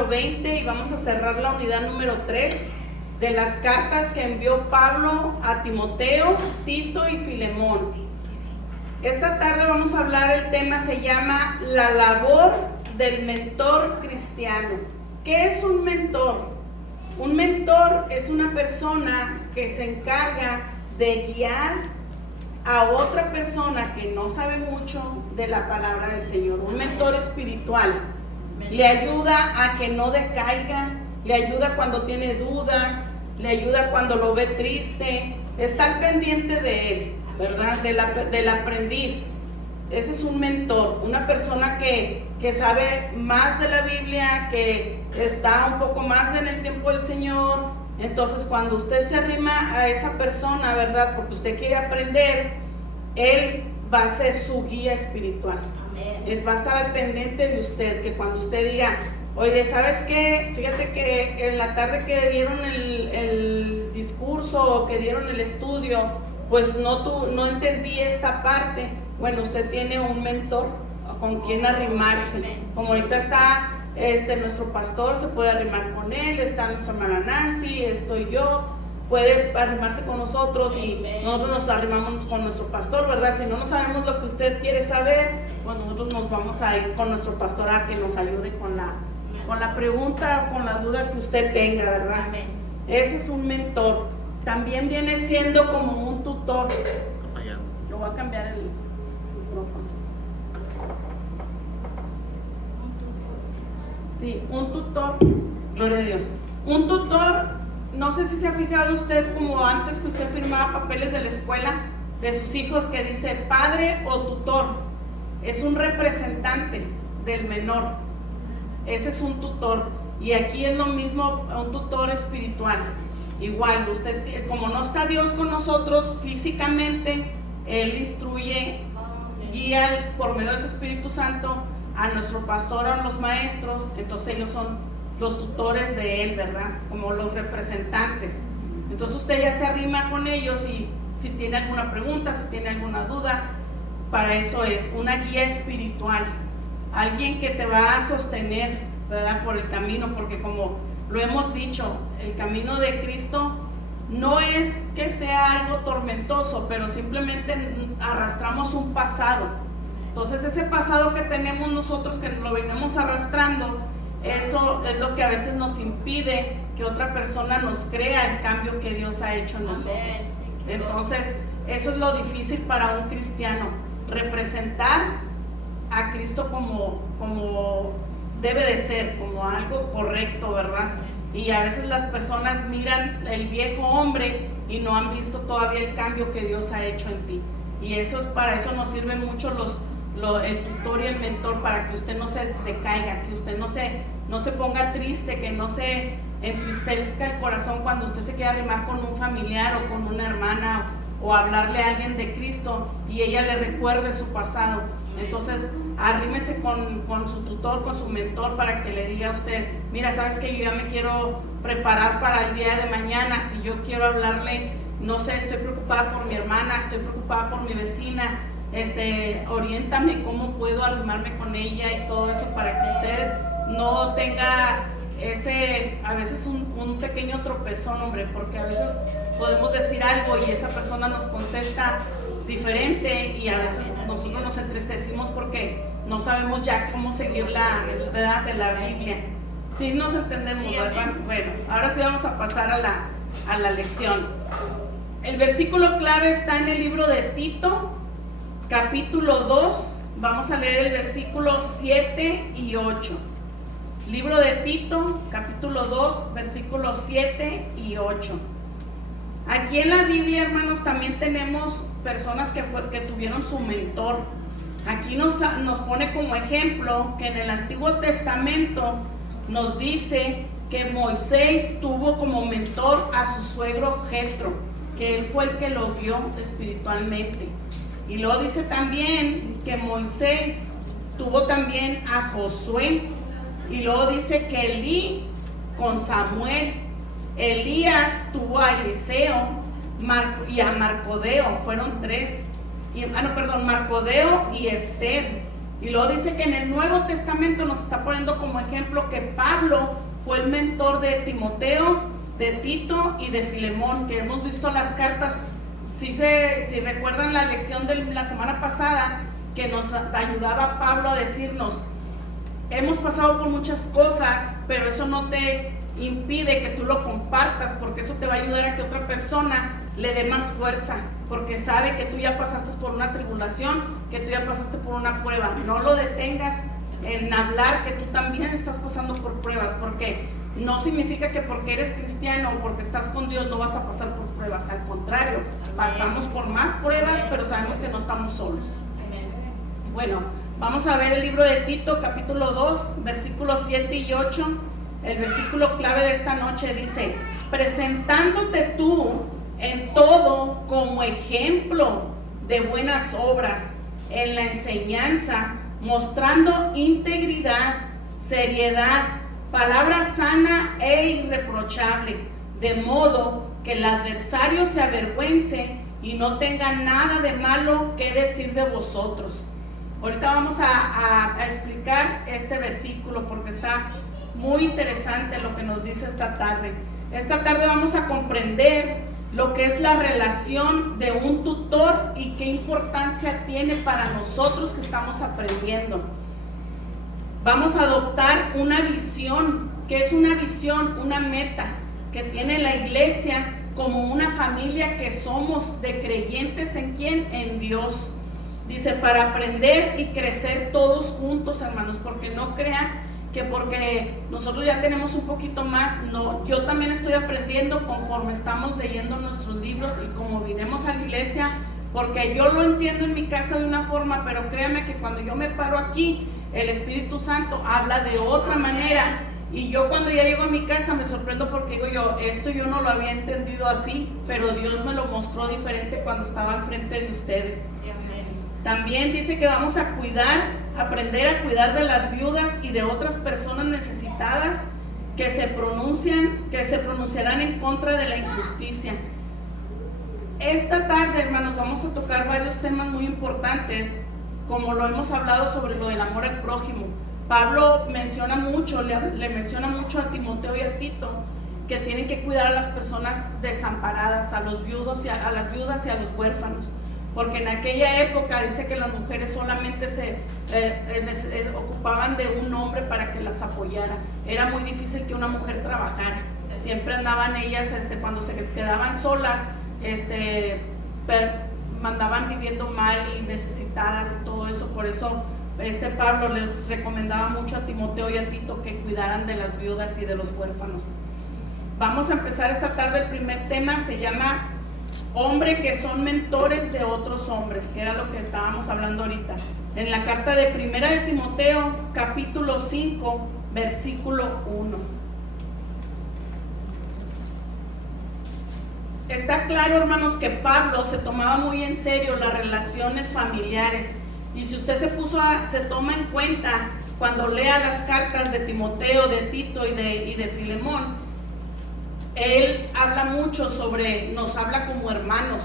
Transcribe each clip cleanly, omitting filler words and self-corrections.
número 20 y vamos a cerrar la unidad número 3 de las cartas que envió Pablo a Timoteo, Tito y Filemón. Esta tarde vamos a hablar, el tema se llama la labor del mentor cristiano. ¿Qué es un mentor? Un mentor es una persona que se encarga de guiar a otra persona que no sabe mucho de la palabra del Señor. Un mentor espiritual le ayuda a que no decaiga, le ayuda cuando tiene dudas, le ayuda cuando lo ve triste, está al pendiente de él, ¿verdad? Del aprendiz. Ese es un mentor, una persona que sabe más de la Biblia, que está un poco más en el tiempo del Señor. Entonces, cuando usted se arrima a esa persona, ¿verdad? Porque usted quiere aprender, él va a ser su guía espiritual. Va a estar al pendiente de usted, que cuando usted diga, oye, ¿sabes qué? Fíjate que en la tarde que dieron el discurso o que dieron el estudio, pues no entendí esta parte. Bueno, usted tiene un mentor con quien arrimarse. Como ahorita está nuestro pastor, se puede arrimar con él, está nuestra hermana Nancy, estoy yo, puede arrimarse con nosotros y nosotros nos arrimamos con nuestro pastor, ¿verdad? Si no sabemos lo que usted quiere saber, pues nosotros nos vamos a ir con nuestro pastor a que nos ayude con la pregunta o con la duda que usted tenga, ¿verdad? Ese es un mentor. También viene siendo como un tutor. Lo voy a cambiar el micrófono. Sí, un tutor, gloria a Dios. Un tutor, no sé si se ha fijado usted como antes que usted firmaba papeles de la escuela de sus hijos que dice padre o tutor. Es un representante del menor. Ese es un tutor. Y aquí es lo mismo, un tutor espiritual. Igual, usted, como no está Dios con nosotros físicamente, Él instruye, guía por medio de su Espíritu Santo a nuestro pastor, a los maestros. Entonces ellos son los tutores de él, ¿verdad? Como los representantes. Entonces usted ya se arrima con ellos y si tiene alguna pregunta, si tiene alguna duda, para eso es una guía espiritual. Alguien que te va a sostener, ¿verdad? Por el camino, porque como lo hemos dicho, el camino de Cristo no es que sea algo tormentoso, pero simplemente arrastramos un pasado. Entonces ese pasado que tenemos nosotros, que lo venimos arrastrando, eso es lo que a veces nos impide que otra persona nos crea el cambio que Dios ha hecho en nosotros. Entonces eso es lo difícil para un cristiano, representar a Cristo como debe de ser, como algo correcto, ¿verdad? Y a veces las personas miran el viejo hombre y no han visto todavía el cambio que Dios ha hecho en ti. Y para eso nos sirven mucho el tutor y el mentor, para que usted no se decaiga, que usted no se ponga triste, que no se entristezca el corazón cuando usted se quiera arrimar con un familiar o con una hermana o hablarle a alguien de Cristo y ella le recuerde su pasado. Entonces arrímese con su tutor, con su mentor, para que le diga a usted, mira, sabes que yo ya me quiero preparar para el día de mañana, si yo quiero hablarle, no sé, estoy preocupada por mi hermana, estoy preocupada por mi vecina, oriéntame cómo puedo arrimarme con ella y todo eso, para que usted no tenga a veces un pequeño tropezón, hombre, porque a veces podemos decir algo y esa persona nos contesta diferente y a veces nosotros nos entristecimos porque no sabemos ya cómo seguir la verdad de la Biblia. Sí nos entendemos, ¿verdad? Bueno, ahora sí vamos a pasar a la lección. El versículo clave está en el libro de Tito, capítulo 2, vamos a leer el versículo 7 y 8. Libro de Tito, capítulo 2, versículos 7 y 8. Aquí en la Biblia, hermanos, también tenemos personas que tuvieron su mentor. Aquí nos pone como ejemplo que en el Antiguo Testamento nos dice que Moisés tuvo como mentor a su suegro Jetro, que él fue el que lo guió espiritualmente. Y luego dice también que Moisés tuvo también a Josué. Y luego dice que Elí con Samuel. Elías tuvo a Eliseo y a Marcodeo, fueron tres. Marcodeo y Esther. Y luego dice que en el Nuevo Testamento nos está poniendo como ejemplo que Pablo fue el mentor de Timoteo, de Tito y de Filemón, que hemos visto las cartas. Si recuerdan la lección de la semana pasada, que nos ayudaba Pablo a decirnos, hemos pasado por muchas cosas, pero eso no te impide que tú lo compartas, porque eso te va a ayudar a que otra persona le dé más fuerza, porque sabe que tú ya pasaste por una tribulación, que tú ya pasaste por una prueba. No lo detengas en hablar que tú también estás pasando por pruebas, porque no significa que porque eres cristiano o porque estás con Dios no vas a pasar por pruebas. Al contrario, pasamos por más pruebas, pero sabemos que no estamos solos. Bueno, vamos a ver el libro de Tito, capítulo 2, versículos 7 y 8. El versículo clave de esta noche dice: presentándote tú en todo como ejemplo de buenas obras, en la enseñanza, mostrando integridad, seriedad, palabra sana e irreprochable, de modo que el adversario se avergüence y no tenga nada de malo que decir de vosotros. Ahorita vamos a explicar este versículo porque está muy interesante lo que nos dice esta tarde. Esta tarde vamos a comprender lo que es la relación de un tutor y qué importancia tiene para nosotros que estamos aprendiendo. Vamos a adoptar una visión. ¿Qué es una visión? Una meta que tiene la iglesia como una familia que somos de creyentes. ¿En quién? En Dios. Dice, para aprender y crecer todos juntos, hermanos, porque no crean que porque nosotros ya tenemos un poquito más, no, yo también estoy aprendiendo conforme estamos leyendo nuestros libros y como vinimos a la iglesia, porque yo lo entiendo en mi casa de una forma, pero créanme que cuando yo me paro aquí, el Espíritu Santo habla de otra manera, y yo cuando ya llego a mi casa me sorprendo porque digo yo, esto yo no lo había entendido así, pero Dios me lo mostró diferente cuando estaba enfrente de ustedes. También dice que vamos a aprender a cuidar de las viudas y de otras personas necesitadas que se pronunciarán en contra de la injusticia. Esta tarde, hermanos, vamos a tocar varios temas muy importantes, como lo hemos hablado sobre lo del amor al prójimo. Pablo menciona mucho, le menciona mucho a Timoteo y a Tito, que tienen que cuidar a las personas desamparadas, a los viudos a las viudas y a los huérfanos. Porque en aquella época dice que las mujeres solamente se ocupaban de un hombre para que las apoyara. Era muy difícil que una mujer trabajara. Siempre andaban ellas, cuando se quedaban solas, mandaban viviendo mal y necesitadas y todo eso. Por eso Pablo les recomendaba mucho a Timoteo y a Tito que cuidaran de las viudas y de los huérfanos. Vamos a empezar esta tarde. El primer tema se llama hombres que son mentores de otros hombres, que era lo que estábamos hablando ahorita. En la carta de Primera de Timoteo, capítulo 5, versículo 1. Está claro, hermanos, que Pablo se tomaba muy en serio las relaciones familiares. Y si usted se toma en cuenta cuando lea las cartas de Timoteo, de Tito y de Filemón, él habla mucho nos habla como hermanos.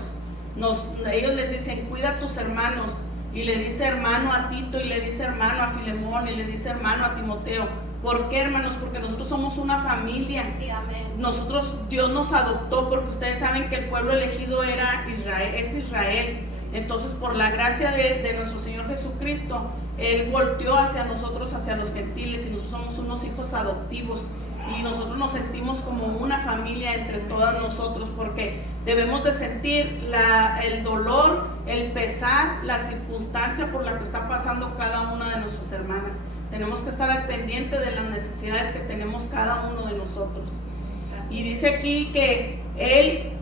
Ellos les dicen, cuida a tus hermanos. Y le dice hermano a Tito, y le dice hermano a Filemón, y le dice hermano a Timoteo. ¿Por qué, hermanos? Porque nosotros somos una familia. Sí, amén. Dios nos adoptó, porque ustedes saben que el pueblo elegido es Israel. Entonces, por la gracia de nuestro Señor Jesucristo, Él volteó hacia nosotros, hacia los gentiles, y nosotros somos unos hijos adoptivos. Y nosotros nos sentimos como una familia entre todas nosotros, porque debemos de sentir el dolor, el pesar, la circunstancia por la que está pasando cada una de nuestras hermanas. Tenemos que estar al pendiente de las necesidades que tenemos cada uno de nosotros. Y dice aquí que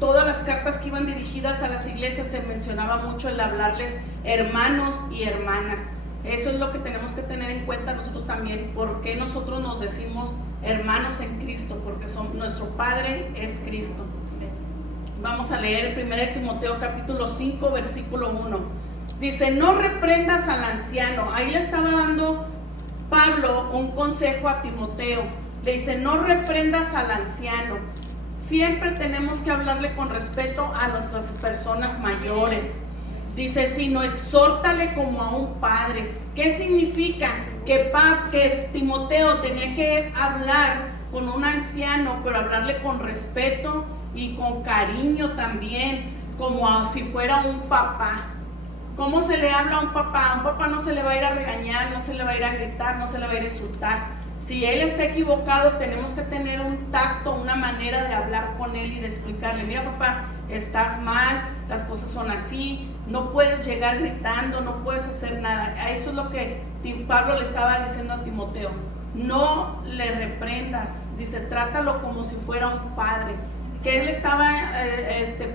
todas las cartas que iban dirigidas a las iglesias se mencionaba mucho el hablarles hermanos y hermanas. Eso es lo que tenemos que tener en cuenta nosotros también. ¿Por qué nosotros nos decimos hermanos en Cristo? Porque nuestro Padre es Cristo. Vamos a leer 1 Timoteo capítulo 5, versículo 1. Dice, no reprendas al anciano. Ahí le estaba dando Pablo un consejo a Timoteo. Le dice, no reprendas al anciano. Siempre tenemos que hablarle con respeto a nuestras personas mayores. Dice, sino exhórtale como a un padre. ¿Qué significa? Que Timoteo tenía que hablar con un anciano, pero hablarle con respeto y con cariño también, como si fuera un papá. ¿Cómo se le habla a un papá? A un papá no se le va a ir a regañar, no se le va a ir a gritar, no se le va a ir a insultar. Si él está equivocado, tenemos que tener un tacto, una manera de hablar con él y de explicarle, mira papá, estás mal, las cosas son así, no puedes llegar gritando, no puedes hacer nada. A eso es lo que Pablo le estaba diciendo a Timoteo. No le reprendas, dice, trátalo como si fuera un padre. Que él estaba,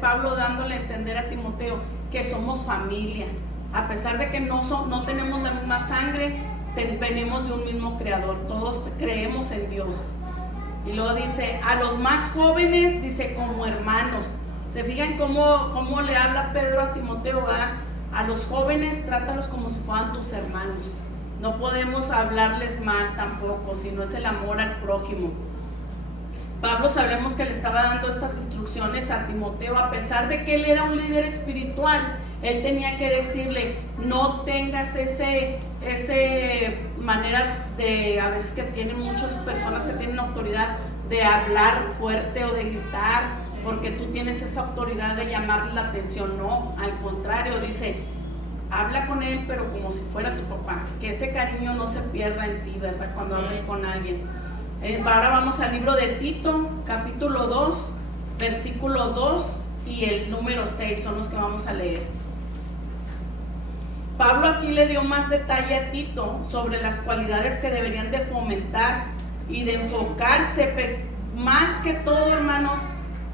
Pablo dándole a entender a Timoteo que somos familia. A pesar de que no tenemos la misma sangre, venimos de un mismo creador, todos creemos en Dios. Y luego dice, a los más jóvenes, dice, como hermanos. ¿Se fijan cómo le habla Pedro a Timoteo? ¿Verdad? A los jóvenes, trátalos como si fueran tus hermanos. No podemos hablarles mal tampoco, sino es el amor al prójimo. Pablo, sabemos que le estaba dando estas instrucciones a Timoteo, a pesar de que él era un líder espiritual. Él tenía que decirle, no tengas ese manera de, a veces que tienen muchas personas que tienen autoridad de hablar fuerte o de gritar, porque tú tienes esa autoridad de llamarle la atención. No, al contrario, dice, habla con él, pero como si fuera tu papá, que ese cariño no se pierda en ti, ¿verdad? Cuando hables con alguien. Ahora vamos al libro de Tito, capítulo 2, versículo 2 y el número 6 son los que vamos a leer. Pablo aquí le dio más detalle a Tito sobre las cualidades que deberían de fomentar y de enfocarse más que todo, hermanos,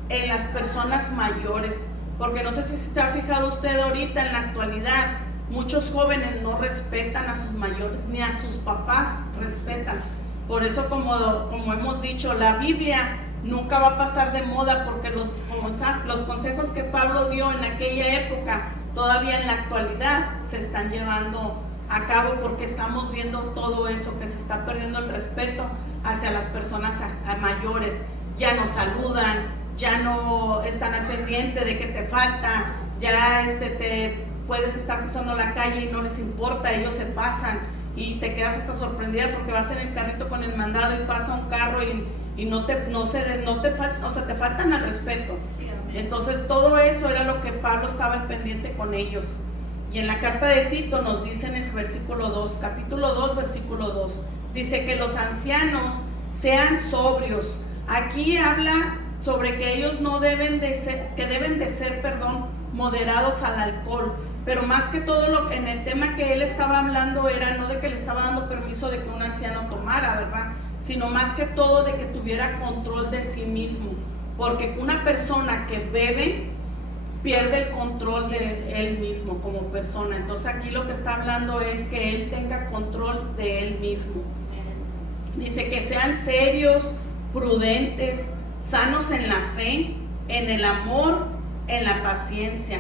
en las personas mayores, porque no sé si se ha fijado usted ahorita en la actualidad, muchos jóvenes no respetan a sus mayores, ni a sus papás respetan. Por eso, como hemos dicho, la Biblia nunca va a pasar de moda, porque los consejos que Pablo dio en aquella época, todavía en la actualidad se están llevando a cabo, porque estamos viendo todo eso, que se está perdiendo el respeto hacia las personas mayores. Ya no saludan, ya no están al pendiente de que te falta, ya te puedes estar cruzando la calle y no les importa, ellos se pasan. Y te quedas hasta sorprendida porque vas en el carrito con el mandado y pasa un carro y te faltan al respeto. Entonces todo eso era lo que Pablo estaba al pendiente con ellos. Y en la carta de Tito nos dice en el versículo 2, capítulo 2, versículo 2, dice que los ancianos sean sobrios. Aquí habla sobre que ellos deben de ser moderados al alcohol. Pero más que todo en el tema que él estaba hablando era no de que le estaba dando permiso de que un anciano tomara, ¿verdad? Sino más que todo de que tuviera control de sí mismo. Porque una persona que bebe pierde el control de él mismo como persona. Entonces aquí lo que está hablando es que él tenga control de él mismo. Dice que sean serios, prudentes, sanos en la fe, en el amor, en la paciencia.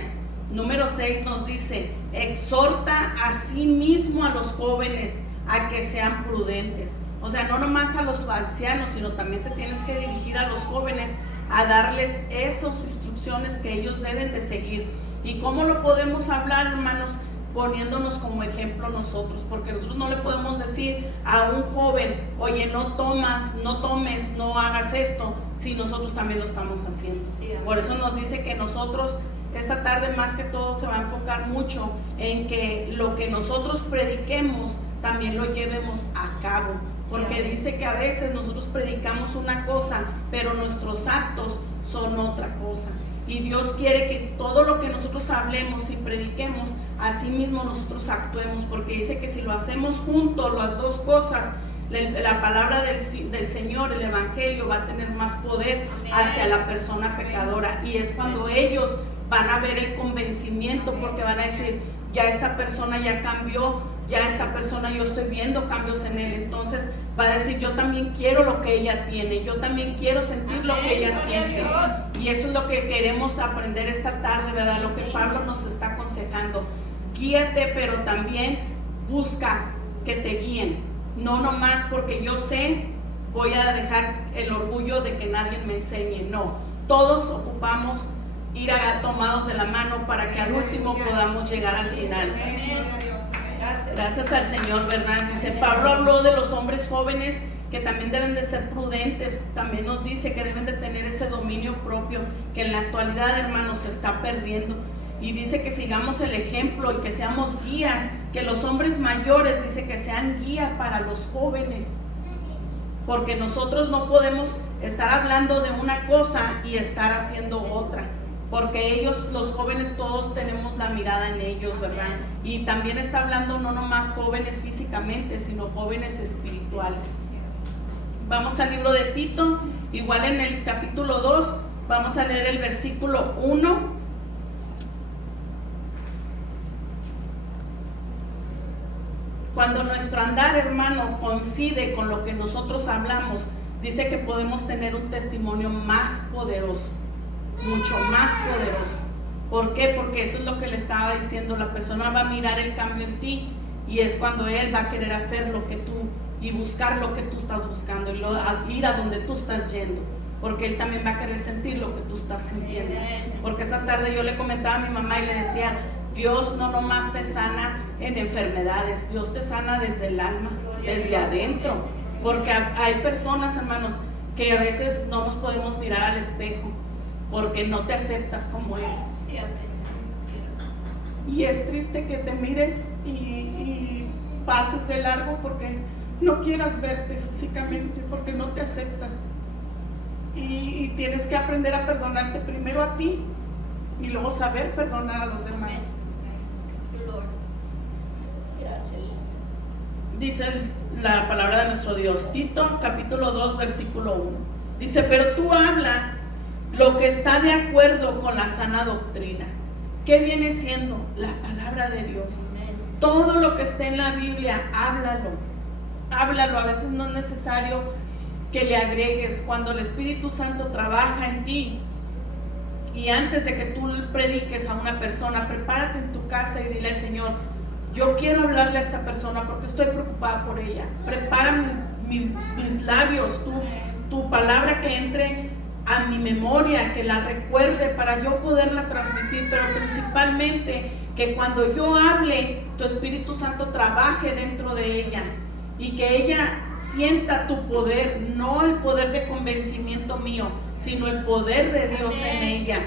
Número 6 nos dice, exhorta a sí mismo a los jóvenes a que sean prudentes. O sea, no nomás a los ancianos, sino también te tienes que dirigir a los jóvenes a darles esas instrucciones que ellos deben de seguir. ¿Y cómo lo podemos hablar, hermanos? Poniéndonos como ejemplo nosotros, porque nosotros no le podemos decir a un joven, oye, no tomes, no hagas esto, si nosotros también lo estamos haciendo. Por eso nos dice que nosotros esta tarde más que todo se va a enfocar mucho en que lo que nosotros prediquemos también lo llevemos a cabo, porque dice que a veces nosotros predicamos una cosa, pero nuestros actos son otra cosa. Y Dios quiere que todo lo que nosotros hablemos y prediquemos, así mismo nosotros actuemos, porque dice que si lo hacemos juntos, las dos cosas, la palabra del Señor, el Evangelio, va a tener más poder hacia la persona pecadora. Y es cuando ellos van a ver el convencimiento, porque van a decir, ya esta persona ya cambió, ya esta persona yo estoy viendo cambios en él. Entonces va a decir, yo también quiero lo que ella tiene, yo también quiero sentir lo que ella siente. Y eso es lo que queremos aprender esta tarde, ¿verdad? Lo que Pablo nos está aconsejando. Guíate, pero también busca que te guíen. No nomás porque yo sé, voy a dejar el orgullo de que nadie me enseñe. No, todos ocupamos ir tomados de la mano para que al último podamos llegar al final. Gracias al Señor, ¿verdad? Dice, Pablo habló de los hombres jóvenes que también deben de ser prudentes. También nos dice que deben de tener ese dominio propio que en la actualidad, hermanos, se está perdiendo. Y dice que sigamos el ejemplo y que seamos guías, que los hombres mayores, dice que sean guía para los jóvenes, porque nosotros no podemos estar hablando de una cosa y estar haciendo otra, porque ellos, los jóvenes, todos tenemos la mirada en ellos, ¿verdad? Y también está hablando no nomás jóvenes físicamente, sino jóvenes espirituales. Vamos al libro de Tito, igual en el capítulo 2, vamos a leer el versículo 1. Cuando nuestro andar, hermano, coincide con lo que nosotros hablamos, dice que podemos tener un testimonio más poderoso, mucho más poderoso. ¿Por qué? Porque eso es lo que le estaba diciendo, la persona va a mirar el cambio en ti y es cuando él va a querer hacer lo que tú y buscar lo que tú estás buscando y ir a donde tú estás yendo, porque él también va a querer sentir lo que tú estás sintiendo. Porque esta tarde yo le comentaba a mi mamá y le decía, Dios no nomás te sana en enfermedades, Dios te sana desde el alma, desde adentro, porque hay personas, hermanos, que a veces no nos podemos mirar al espejo porque no te aceptas como eres. Y es triste que te mires y pases de largo porque no quieras verte físicamente, porque no te aceptas. Y tienes que aprender a perdonarte primero a ti y luego saber perdonar a los demás. Dice la palabra de nuestro Dios, Tito capítulo 2 versículo 1. Dice, pero tú habla lo que está de acuerdo con la sana doctrina. ¿Qué viene siendo? La palabra de Dios. Todo lo que esté en la Biblia, háblalo. A veces no es necesario que le agregues. Cuando el Espíritu Santo trabaja en ti y antes de que tú prediques a una persona, prepárate en tu casa y dile al Señor, yo quiero hablarle a esta persona porque estoy preocupada por ella. Prepara mis labios, tu palabra que entre a mi memoria, que la recuerde para yo poderla transmitir, pero principalmente que cuando yo hable, tu Espíritu Santo trabaje dentro de ella y que ella sienta tu poder, no el poder de convencimiento mío, sino el poder de Dios en ella.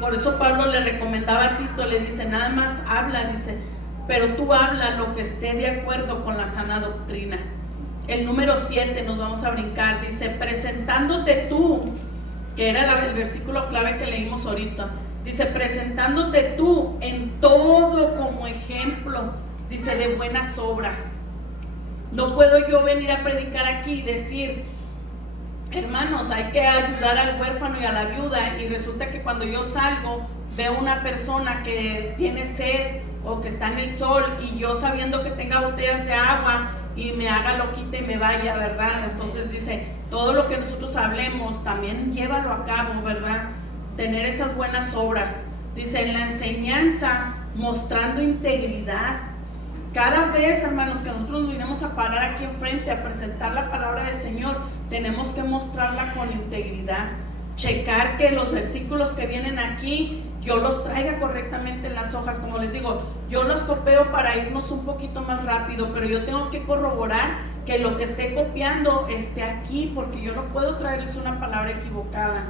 Por eso Pablo le recomendaba a Tito, le dice, nada más habla, dice, pero tú habla lo que esté de acuerdo con la sana doctrina. El número 7 nos vamos a brincar, dice, presentándote tú, que era el versículo clave que leímos ahorita, dice, presentándote tú en todo como ejemplo, dice, de buenas obras. No puedo yo venir a predicar aquí y decir, hermanos, hay que ayudar al huérfano y a la viuda, y resulta que cuando yo salgo veo una persona que tiene sed o que está en el sol y yo sabiendo que tenga botellas de agua y me haga loquita y me vaya, ¿verdad? Entonces dice, todo lo que nosotros hablemos también llévalo a cabo, ¿verdad? Tener esas buenas obras. Dice, en la enseñanza mostrando integridad. Cada vez, hermanos, que nosotros nos vinimos a parar aquí enfrente a presentar la palabra del Señor, tenemos que mostrarla con integridad. Checar que los versículos que vienen aquí, yo los traiga correctamente en las hojas. Como les digo, yo los copio para irnos un poquito más rápido, pero yo tengo que corroborar que lo que esté copiando esté aquí, porque yo no puedo traerles una palabra equivocada.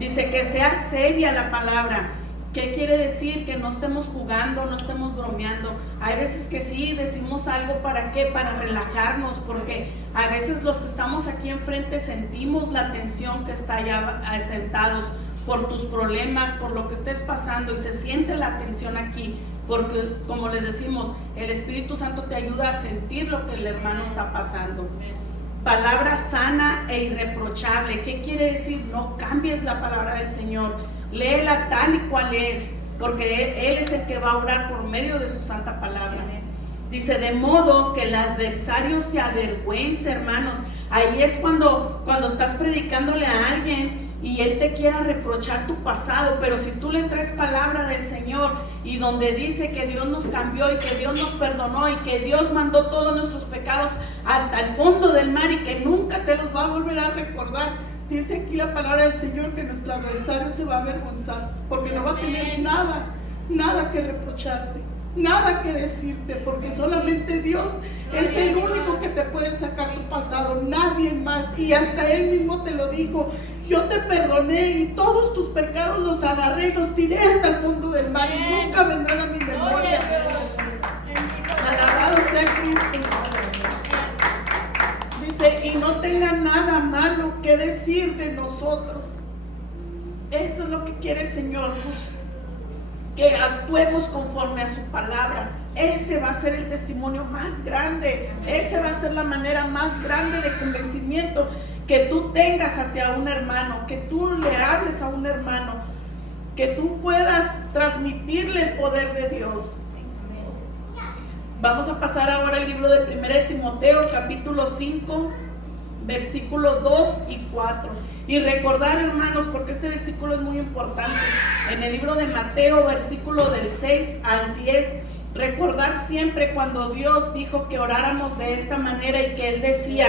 Dice que sea seria la palabra. ¿Qué quiere decir? Que no estemos jugando, no estemos bromeando. Hay veces que sí, decimos algo, ¿para qué? Para relajarnos, porque a veces los que estamos aquí enfrente sentimos la tensión que está allá sentados por tus problemas, por lo que estés pasando, y se siente la tensión aquí, porque como les decimos, el Espíritu Santo te ayuda a sentir lo que el hermano está pasando. Palabra sana e irreprochable. ¿Qué quiere decir? No cambies la palabra del Señor. Léela tal y cual es, porque Él es el que va a orar por medio de su santa palabra. Dice, de modo que el adversario se avergüence, hermanos. Ahí es cuando estás predicándole a alguien y él te quiera reprochar tu pasado, pero si tú le traes palabra del Señor y donde dice que Dios nos cambió y que Dios nos perdonó y que Dios mandó todos nuestros pecados hasta el fondo del mar y que nunca te los va a volver a recordar, dice aquí la palabra del Señor que nuestro adversario se va a avergonzar porque no va a tener nada que reprocharte, nada que decirte, porque solamente Dios es el único que te puede sacar tu pasado, nadie más. Y hasta Él mismo te lo dijo: yo te perdoné y todos tus pecados los agarré y los tiré hasta el fondo del mar y nunca vendrán a mi memoria. Alabado sea Cristo. Dice, y no tenga nada malo que decir de nosotros. Eso es lo que quiere el Señor, que actuemos conforme a su palabra. Ese va a ser el testimonio más grande, ese va a ser la manera más grande de convencimiento que tú tengas hacia un hermano, que tú le hables a un hermano, que tú puedas transmitirle el poder de Dios. Vamos a pasar ahora al libro de 1 de Timoteo, capítulo 5, versículos 2 y 4. Y recordar, hermanos, porque este versículo es muy importante, en el libro de Mateo, versículo del 6 al 10, recordar siempre cuando Dios dijo que oráramos de esta manera y que Él decía,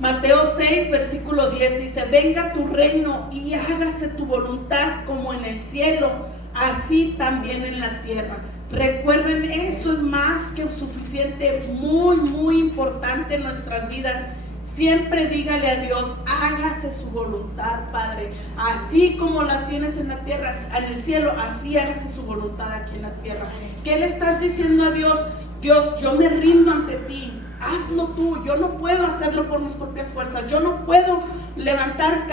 Mateo 6, versículo 10 dice, venga tu reino y hágase tu voluntad como en el cielo, así también en la tierra. Recuerden, eso es más que suficiente, muy importante en nuestras vidas. Siempre dígale a Dios, hágase su voluntad, Padre. Así como la tienes en la tierra, en el cielo, así hágase su voluntad aquí en la tierra. ¿Qué le estás diciendo a Dios? Dios, yo me rindo ante ti. Hazlo tú, yo no puedo hacerlo por mis propias fuerzas, yo no puedo levantar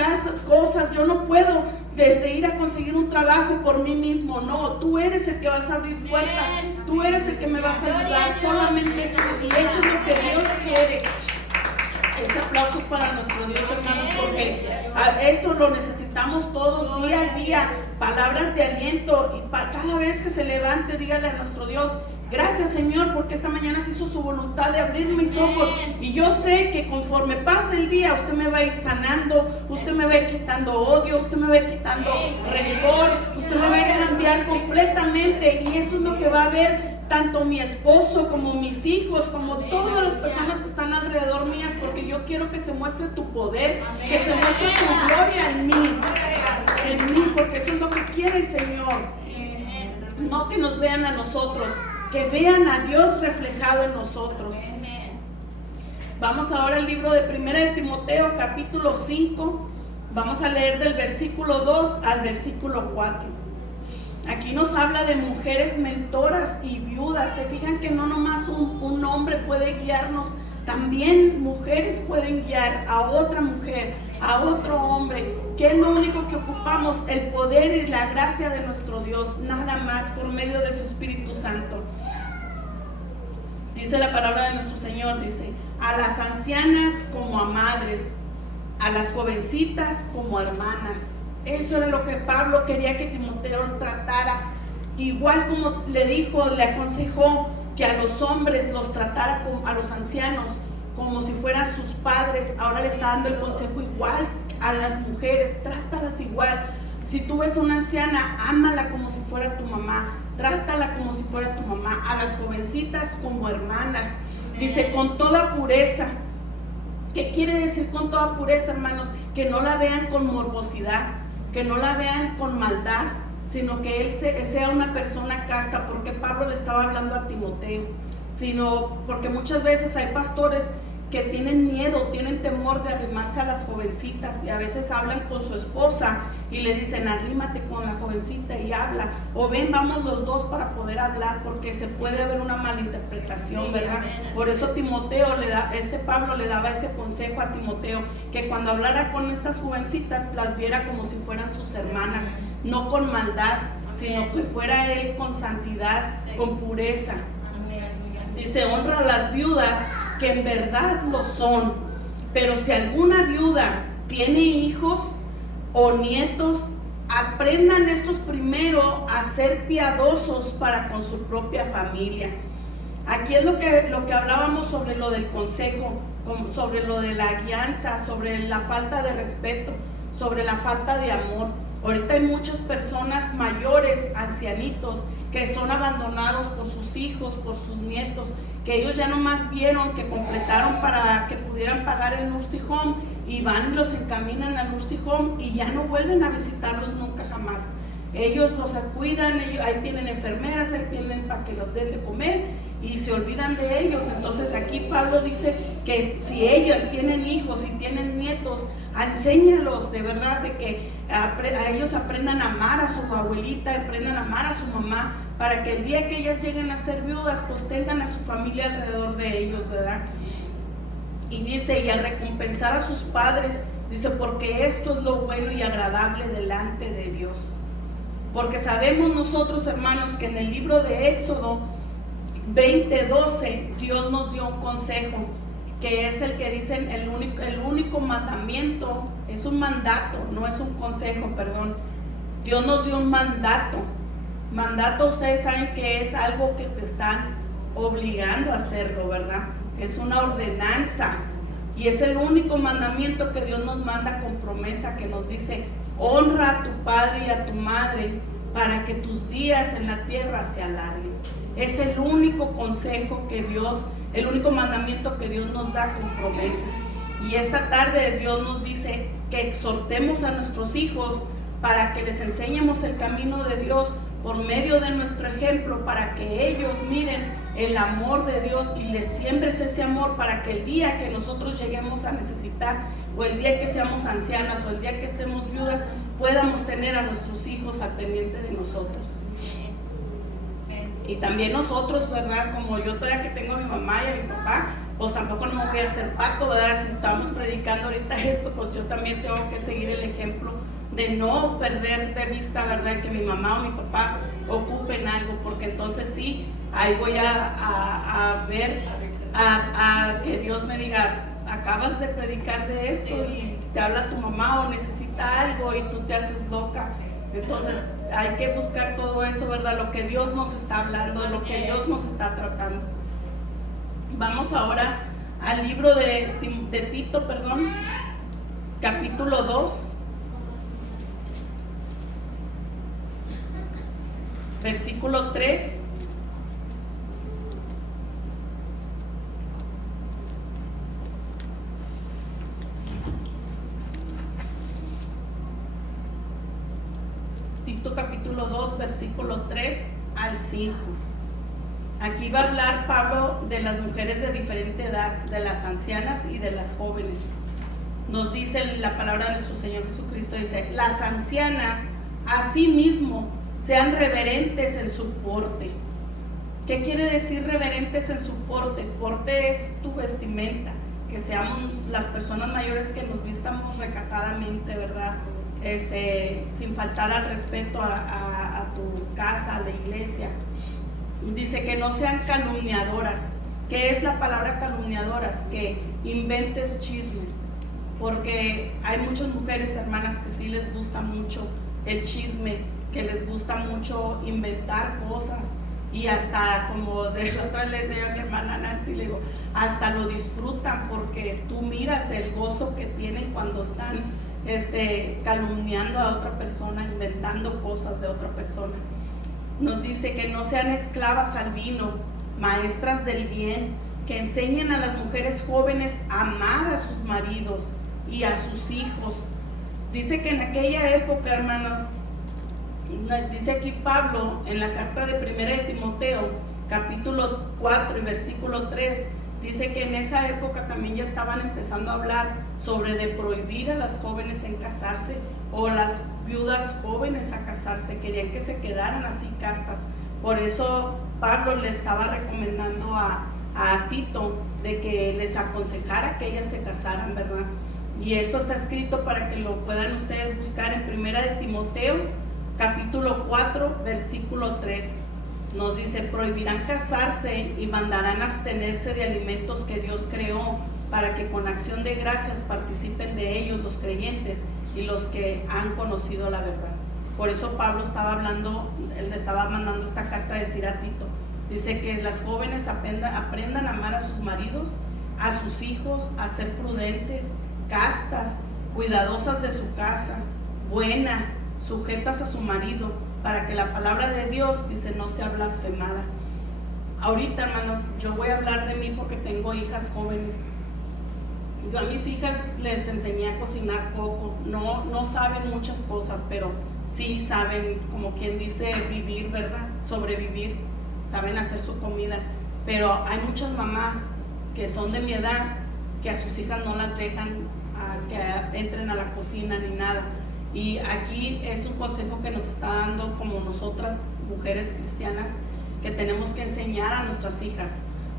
cosas, yo no puedo desde ir a conseguir un trabajo por mí mismo, no, tú eres el que vas a abrir puertas, tú eres el que me vas a ayudar, solamente tú, y eso es lo que Dios quiere. Ese aplauso es para nuestro Dios, hermanos, porque eso lo necesitamos todos día a día, palabras de aliento, y para cada vez que se levante, dígale a nuestro Dios, gracias Señor, porque esta mañana se hizo su voluntad de abrir mis ojos, y yo sé que conforme pase el día, usted me va a ir sanando, usted me va a ir quitando odio, usted me va a ir quitando rencor, usted me va a cambiar completamente, y eso es lo que va a ver tanto mi esposo como mis hijos, como todas las personas que están alrededor mías, porque yo quiero que se muestre tu poder, que se muestre tu gloria en mí, porque eso es lo que quiere el Señor. No que nos vean a nosotros, que vean a Dios reflejado en nosotros. Vamos ahora al libro de 1 de Timoteo, capítulo 5, vamos a leer del versículo 2 al versículo 4. Aquí nos habla de mujeres mentoras y viudas. Se fijan que no nomás un hombre puede guiarnos, también mujeres pueden guiar a otra mujer, a otro hombre. ¿Qué es lo único que ocupamos? El poder y la gracia de nuestro Dios, nada más, por medio de su Espíritu Santo. Dice la palabra de nuestro Señor, dice, a las ancianas como a madres, a las jovencitas como a hermanas. Eso era lo que Pablo quería que Timoteo tratara. Igual como le dijo, le aconsejó que a los hombres los tratara como a los ancianos, como si fueran sus padres. Ahora le está dando el consejo igual a las mujeres, trátalas igual. Si tú ves una anciana, ámala como si fuera tu mamá, trátala como si fuera tu mamá. A las jovencitas como hermanas. Dice, con toda pureza. ¿Qué quiere decir con toda pureza, hermanos? Que no la vean con morbosidad, que no la vean con maldad, sino que él sea una persona casta, porque Pablo le estaba hablando a Timoteo, sino porque muchas veces hay pastores que tienen miedo, tienen temor de arrimarse a las jovencitas, y a veces hablan con su esposa y le dicen, arrímate con la jovencita y habla, o ven, vamos los dos para poder hablar, porque se puede haber una malinterpretación, ¿verdad? Por eso Pablo le daba ese consejo a Timoteo, que cuando hablara con estas jovencitas las viera como si fueran sus hermanas, no con maldad, sino que fuera él con santidad, con pureza. Dice, honra a las viudas, que en verdad lo son, pero si alguna viuda tiene hijos o nietos, aprendan estos primero a ser piadosos para con su propia familia. Aquí es lo que hablábamos sobre lo del consejo, sobre lo de la guianza, sobre la falta de respeto, sobre la falta de amor. Ahorita hay muchas personas mayores, ancianitos, que son abandonados por sus hijos, por sus nietos, que ellos ya nomás vieron que completaron para que pudieran pagar el nursing home y van y los encaminan al nursing home y ya no vuelven a visitarlos nunca jamás. Ellos los cuidan, ahí tienen enfermeras, ahí tienen para que los den de comer y se olvidan de ellos. Entonces aquí Pablo dice que si ellas tienen hijos y tienen nietos, enséñalos de verdad, de que a ellos aprendan a amar a su abuelita, aprendan a amar a su mamá, para que el día que ellas lleguen a ser viudas, pues tengan a su familia alrededor de ellos, ¿verdad? Y dice, y al recompensar a sus padres, dice, porque esto es lo bueno y agradable delante de Dios. Porque sabemos nosotros, hermanos, que en el libro de Éxodo 20:12, Dios nos dio un consejo, que es el que dicen el único mandamiento, es un mandato, no es un consejo, perdón. Dios nos dio un mandato. Mandato, ustedes saben que es algo que te están obligando a hacerlo, ¿verdad? Es una ordenanza y es el único mandamiento que Dios nos manda con promesa, que nos dice: honra a tu padre y a tu madre para que tus días en la tierra se alarguen. Es el único consejo que Dios, el único mandamiento que Dios nos da con promesa. Y esta tarde Dios nos dice que exhortemos a nuestros hijos para que les enseñemos el camino de Dios por medio de nuestro ejemplo, para que ellos miren el amor de Dios y les siembres ese amor, para que el día que nosotros lleguemos a necesitar, o el día que seamos ancianas, o el día que estemos viudas, podamos tener a nuestros hijos al pendiente de nosotros. Y también nosotros, ¿verdad? Como yo todavía que tengo a mi mamá y a mi papá, pues tampoco no me voy a hacer pato, ¿verdad? Si estamos predicando ahorita esto, pues yo también tengo que seguir el ejemplo de no perder de vista, ¿verdad? Que mi mamá o mi papá ocupen algo, porque entonces sí, ahí voy a ver, a que Dios me diga: acabas de predicar de esto y te habla tu mamá o necesita algo y tú te haces loca. Entonces hay que buscar todo eso, ¿verdad? Lo que Dios nos está hablando, lo que Dios nos está tratando. Vamos ahora al libro de Tito, capítulo 2. Versículo 3. Tito capítulo 2, versículo 3 al 5. Aquí va a hablar Pablo de las mujeres de diferente edad, de las ancianas y de las jóvenes. Nos dice la palabra de nuestro Señor Jesucristo, dice: las ancianas asimismo sean reverentes en su porte. ¿Qué quiere decir reverentes en su porte? Porte es tu vestimenta, que seamos las personas mayores que nos vistamos recatadamente, ¿verdad? Sin faltar al respeto a tu casa, a la iglesia. Dice que no sean calumniadoras. ¿Qué es la palabra calumniadoras? Que inventes chismes, porque hay muchas mujeres, hermanas, que sí les gusta mucho el chisme, que les gusta mucho inventar cosas, y hasta, como de la otra vez le decía a mi hermana Nancy, le digo, hasta lo disfrutan, porque tú miras el gozo que tienen cuando están calumniando a otra persona, inventando cosas de otra persona. Nos dice que no sean esclavas al vino, maestras del bien, que enseñen a las mujeres jóvenes a amar a sus maridos y a sus hijos. Dice que en aquella época, hermanos, dice aquí Pablo en la carta de 1 de Timoteo, capítulo 4 y versículo 3, dice que en esa época también ya estaban empezando a hablar sobre de prohibir a las jóvenes en casarse, o las viudas jóvenes a casarse. Querían que se quedaran así castas. Por eso Pablo le estaba recomendando a Tito de que les aconsejara que ellas se casaran, ¿verdad? Y esto está escrito para que lo puedan ustedes buscar en 1 de Timoteo, capítulo 4, versículo 3. Nos dice: prohibirán casarse y mandarán abstenerse de alimentos que Dios creó, para que con acción de gracias participen de ellos los creyentes y los que han conocido la verdad. Por eso Pablo estaba hablando, él le estaba mandando esta carta a decir a Tito. Dice que las jóvenes aprendan a amar a sus maridos, a sus hijos, a ser prudentes, castas, cuidadosas de su casa, buenas, sujetas a su marido, para que la palabra de Dios, dice, no sea blasfemada. Ahorita, hermanos, yo voy a hablar de mí porque tengo hijas jóvenes. Yo a mis hijas les enseñé a cocinar poco, no saben muchas cosas, pero sí saben, como quien dice, vivir, ¿verdad? Sobrevivir, saben hacer su comida. Pero hay muchas mamás que son de mi edad, que a sus hijas no las dejan que entren a la cocina ni nada. Y aquí es un consejo que nos está dando como nosotras, mujeres cristianas, que tenemos que enseñar a nuestras hijas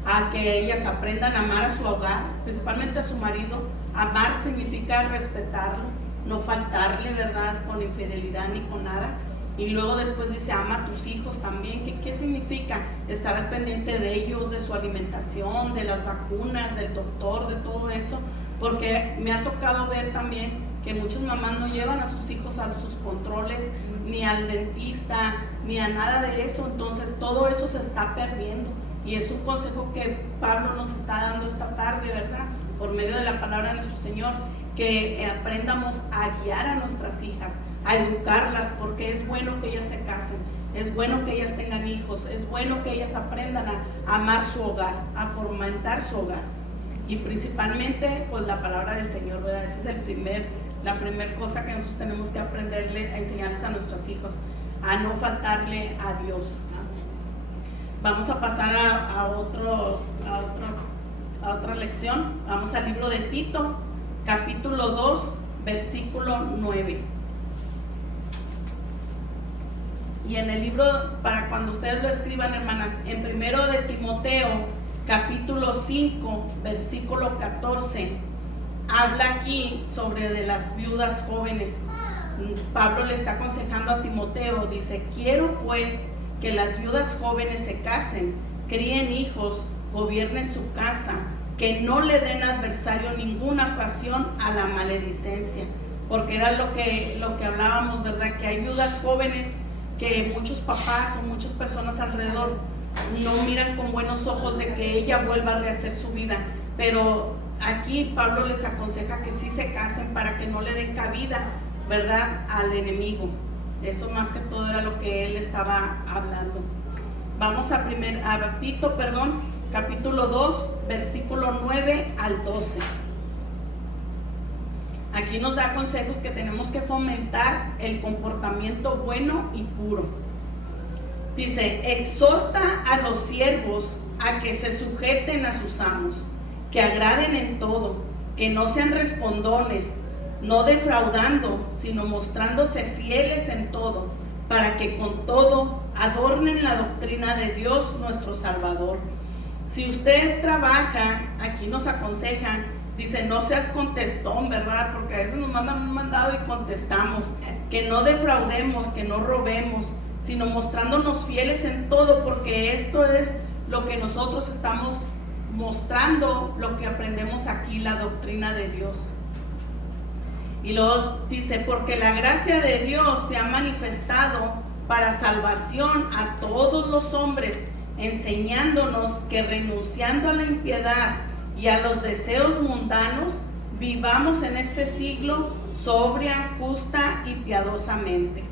a que ellas aprendan a amar a su hogar, principalmente a su marido. Amar significa respetarlo, no faltarle, ¿verdad?, con infidelidad ni con nada. Y luego después dice, ama a tus hijos también. ¿Qué significa? Estar al pendiente de ellos, de su alimentación, de las vacunas, del doctor, de todo eso. Porque me ha tocado ver también que muchas mamás no llevan a sus hijos a sus controles, ni al dentista, ni a nada de eso. Entonces todo eso se está perdiendo. Y es un consejo que Pablo nos está dando esta tarde, ¿verdad?, por medio de la palabra de nuestro Señor, que aprendamos a guiar a nuestras hijas, a educarlas, porque es bueno que ellas se casen, es bueno que ellas tengan hijos, es bueno que ellas aprendan a amar su hogar, a fomentar su hogar. Y principalmente, pues la palabra del Señor, ¿verdad? Esa es la primera cosa que nosotros tenemos que aprenderle, a enseñarles a nuestros hijos, a no faltarle a Dios, ¿no? Vamos a pasar a otra lección. Vamos al libro de Tito, capítulo 2, versículo 9. Y en el libro, para cuando ustedes lo escriban, hermanas, en primero de Timoteo, capítulo 5, versículo 14, habla aquí sobre de las viudas jóvenes. Pablo le está aconsejando a Timoteo, dice, quiero pues que las viudas jóvenes se casen, críen hijos, gobiernen su casa, que no le den adversario ninguna ocasión a la maledicencia. Porque era lo que hablábamos, ¿verdad? Que hay viudas jóvenes que muchos papás o muchas personas alrededor no miran con buenos ojos de que ella vuelva a rehacer su vida. Pero aquí Pablo les aconseja que sí se casen para que no le den cabida, ¿verdad?, al enemigo. Eso más que todo era lo que él estaba hablando. Vamos a Tito, capítulo 2, versículo 9 al 12. Aquí nos da consejos que tenemos que fomentar el comportamiento bueno y puro. Dice, exhorta a los siervos a que se sujeten a sus amos, que agraden en todo, que no sean respondones, no defraudando, sino mostrándose fieles en todo, para que con todo adornen la doctrina de Dios nuestro Salvador. Si usted trabaja, aquí nos aconsejan, dice, no seas contestón, ¿verdad? Porque a veces nos mandan un mandado y contestamos. Que no defraudemos, que no robemos, sino mostrándonos fieles en todo, porque esto es lo que nosotros estamos mostrando, lo que aprendemos aquí, la doctrina de Dios. Y luego dice, porque la gracia de Dios se ha manifestado para salvación a todos los hombres, enseñándonos que renunciando a la impiedad y a los deseos mundanos, vivamos en este siglo sobria, justa y piadosamente.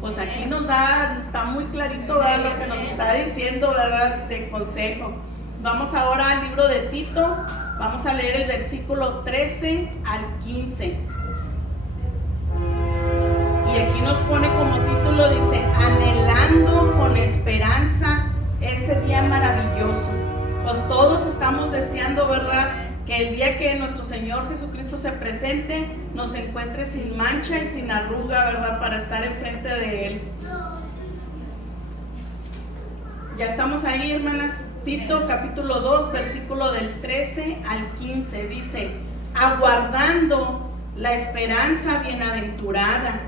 Pues aquí está muy clarito, ¿verdad?, lo que nos está diciendo, ¿verdad?, de consejo. Vamos ahora al libro de Tito, vamos a leer el versículo 13 al 15. Y aquí nos pone como título, dice, anhelando con esperanza ese día maravilloso. Pues todos estamos deseando, ¿verdad?, que el día que nuestro Señor Jesucristo se presente, nos encuentre sin mancha y sin arruga, ¿verdad?, para estar enfrente de Él. Ya estamos ahí, hermanas. Tito capítulo 2, versículo del 13 al 15, dice, aguardando la esperanza bienaventurada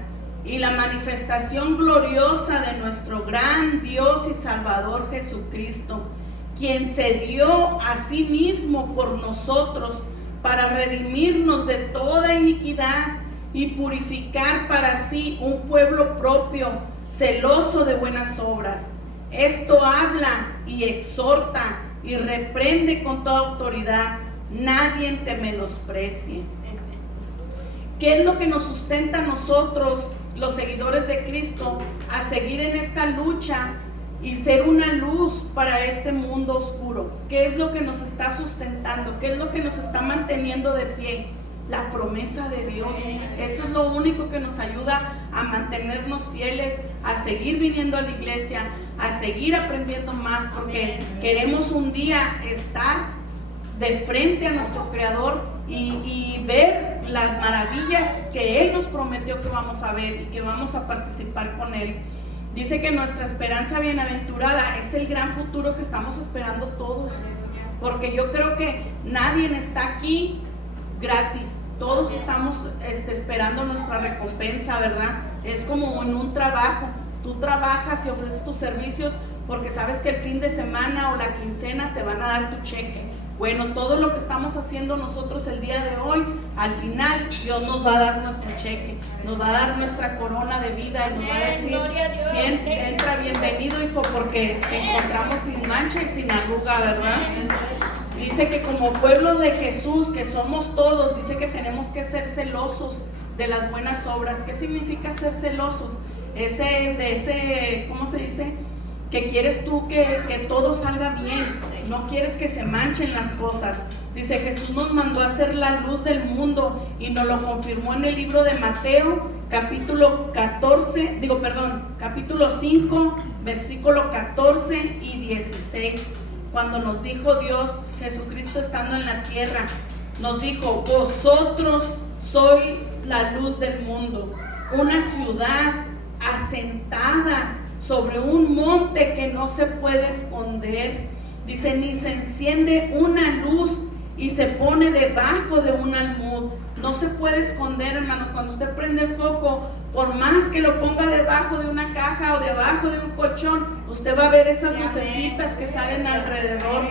y la manifestación gloriosa de nuestro gran Dios y Salvador Jesucristo, quien se dio a sí mismo por nosotros para redimirnos de toda iniquidad y purificar para sí un pueblo propio, celoso de buenas obras. Esto habla y exhorta y reprende con toda autoridad. Nadie te menosprecie. ¿Qué es lo que nos sustenta a nosotros, los seguidores de Cristo, a seguir en esta lucha y ser una luz para este mundo oscuro? ¿Qué es lo que nos está sustentando? ¿Qué es lo que nos está manteniendo de pie? La promesa de Dios. Eso es lo único que nos ayuda a mantenernos fieles, a seguir viniendo a la iglesia, a seguir aprendiendo más, porque queremos un día estar de frente a nuestro Creador y ver las maravillas que Él nos prometió que vamos a ver y que vamos a participar con Él. Dice que nuestra esperanza bienaventurada es el gran futuro que estamos esperando todos, porque yo creo que nadie está aquí gratis. Todos estamos esperando nuestra recompensa, ¿verdad? Es como en un trabajo. Tú trabajas y ofreces tus servicios porque sabes que el fin de semana o la quincena te van a dar tu cheque. Bueno, todo lo que estamos haciendo nosotros el día de hoy, al final Dios nos va a dar nuestro cheque, nos va a dar nuestra corona de vida y nos va a decir, bien, entra, bienvenido, hijo, porque te encontramos sin mancha y sin arruga, ¿verdad? Dice que como pueblo de Jesús, que somos todos, dice que tenemos que ser celosos de las buenas obras. ¿Qué significa ser celosos? ¿Cómo se dice? Que quieres tú que todo salga bien, no quieres que se manchen las cosas. Dice, Jesús nos mandó a ser la luz del mundo y nos lo confirmó en el libro de Mateo, capítulo 5, versículo 14 y 16. Cuando nos dijo Dios, Jesucristo estando en la tierra, nos dijo, vosotros sois la luz del mundo, una ciudad asentada sobre un monte que no se puede esconder. Dice, ni se enciende una luz y se pone debajo de un almud. No se puede esconder, hermanos. Cuando usted prende el foco, por más que lo ponga debajo de una caja o debajo de un colchón, usted va a ver esas lucecitas que salen alrededor.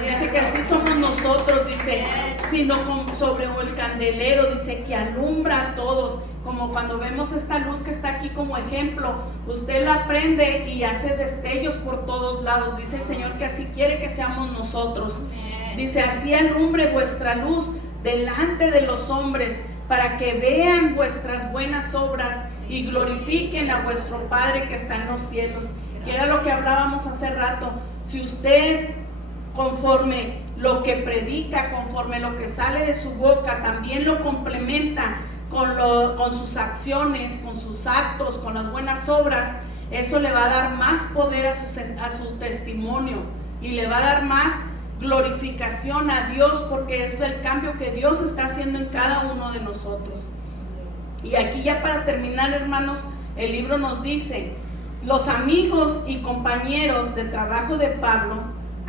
Dice que así somos nosotros, dice, sino sobre el candelero, dice, que alumbra a todos. Como cuando vemos esta luz que está aquí como ejemplo, usted la prende y hace destellos por todos lados. Dice el Señor que así quiere que seamos nosotros. Dice, así alumbre vuestra luz delante de los hombres, para que vean vuestras buenas obras y glorifiquen a vuestro Padre que está en los cielos. Que era lo que hablábamos hace rato. Si usted, conforme lo que predica, conforme lo que sale de su boca, también lo complementa con sus acciones, con sus actos, con las buenas obras, eso le va a dar más poder a su testimonio y le va a dar más glorificación a Dios, porque es el cambio que Dios está haciendo en cada uno de nosotros. Y aquí ya para terminar, hermanos, el libro nos dice, los amigos y compañeros de trabajo de Pablo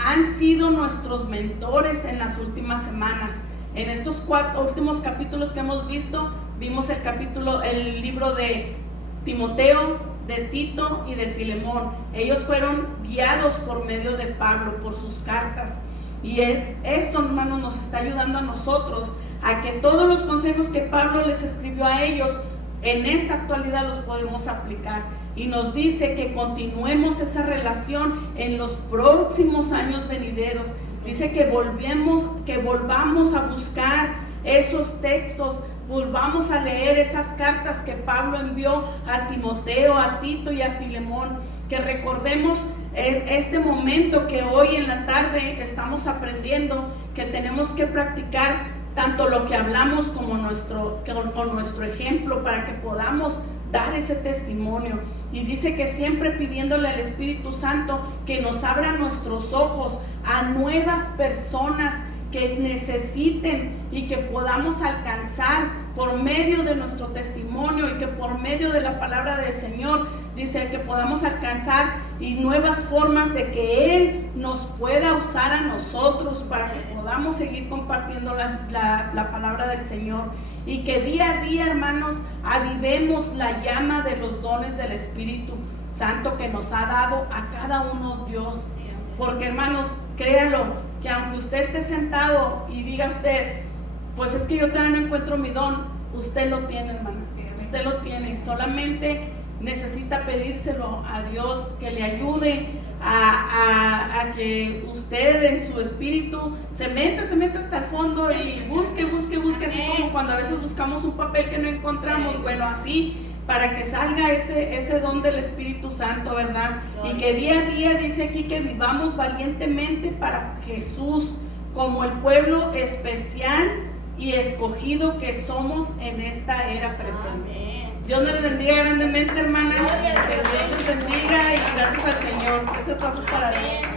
han sido nuestros mentores en las últimas semanas. En estos 4 últimos capítulos que hemos visto, vimos el libro de Timoteo, de Tito y de Filemón. Ellos fueron guiados por medio de Pablo, por sus cartas. Y esto, hermanos, nos está ayudando a nosotros a que todos los consejos que Pablo les escribió a ellos, en esta actualidad los podemos aplicar. Y nos dice que continuemos esa relación en los próximos años venideros. Dice que volvamos a buscar esos textos, volvamos a leer esas cartas que Pablo envió a Timoteo, a Tito y a Filemón, que recordemos este momento que hoy en la tarde estamos aprendiendo, que tenemos que practicar tanto lo que hablamos como con nuestro ejemplo, para que podamos dar ese testimonio. Y dice que siempre pidiéndole al Espíritu Santo que nos abra nuestros ojos a nuevas personas que necesiten y que podamos alcanzar por medio de nuestro testimonio, y que por medio de la palabra del Señor, dice que podamos alcanzar y nuevas formas de que Él nos pueda usar a nosotros para que podamos seguir compartiendo la palabra del Señor, y que día a día, hermanos, avivemos la llama de los dones del Espíritu Santo que nos ha dado a cada uno Dios. Porque, hermanos, créalo, que aunque usted esté sentado y diga usted, pues es que yo todavía no encuentro mi don, usted lo tiene, hermanos, usted lo tiene. Solamente necesita pedírselo a Dios, que le ayude a que usted en su espíritu se meta hasta el fondo y busque, así como cuando a veces buscamos un papel que no encontramos, bueno, así, para que salga ese don del Espíritu Santo, ¿verdad? Y que día a día dice aquí que vivamos valientemente para Jesús, como el pueblo especial y escogido que somos en esta era presente. Dios nos bendiga grandemente, hermanas. Que Dios les bendiga y gracias al Señor. Ese paso para Dios.